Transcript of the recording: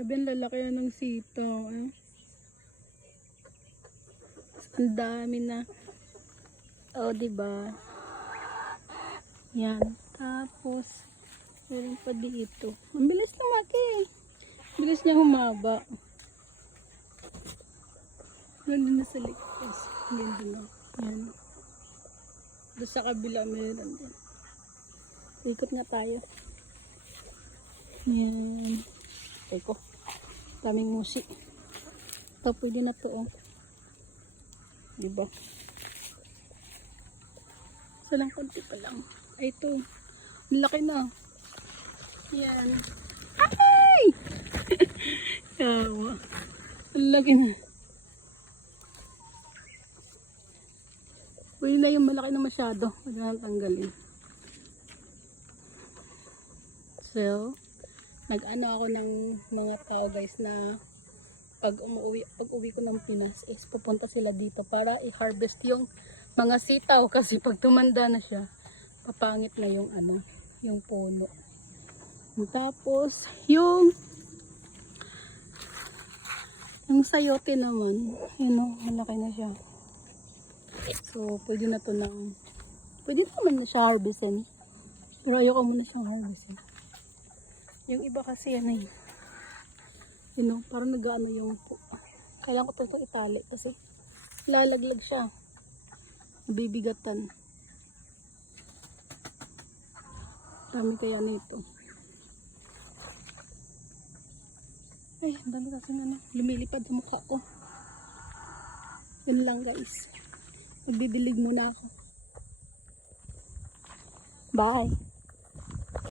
Sabi ang lalaki na ng sitaw. Eh. Ang dami na. O, diba? Yan. Tapos, meron pa dito. Ang bilis lumaki. Bilis niya humaba. Nandun na sa likos. Ganda na. Yan. Doon sa kabila meron din. Ikot nga tayo. Yan. Eko. Daming musi. Ito pwede na to oh. Diba? Isa lang konti pa lang. Ay ito. Ang laki na. Yan. Ay! Yawa. Ang laki na. Pwede na yung malaki na masyado. Huwag na tanggalin. So, nag-ano ako ng mga tao guys na pag uwi ko ng Pinas is pupunta sila dito para i-harvest yung mga sitaw kasi pag tumanda na siya, papangit na yung ano, yung puno. Tapos, yung sayote naman, yun o, malaki na siya. So, pwede na to ng, pwede naman na siya harvestin. Pero ayoko muna siyang harvestin. Yung iba kasi yan eh. You know, parang nag-ano yung, kailangan ko itong itali kasi lalaglag siya. Bibigatan. Dami kaya nito. Ay, ang dami kasi ano, lumilipad sa mukha ko. Yun lang guys. Nagdidilig muna ako. Bye!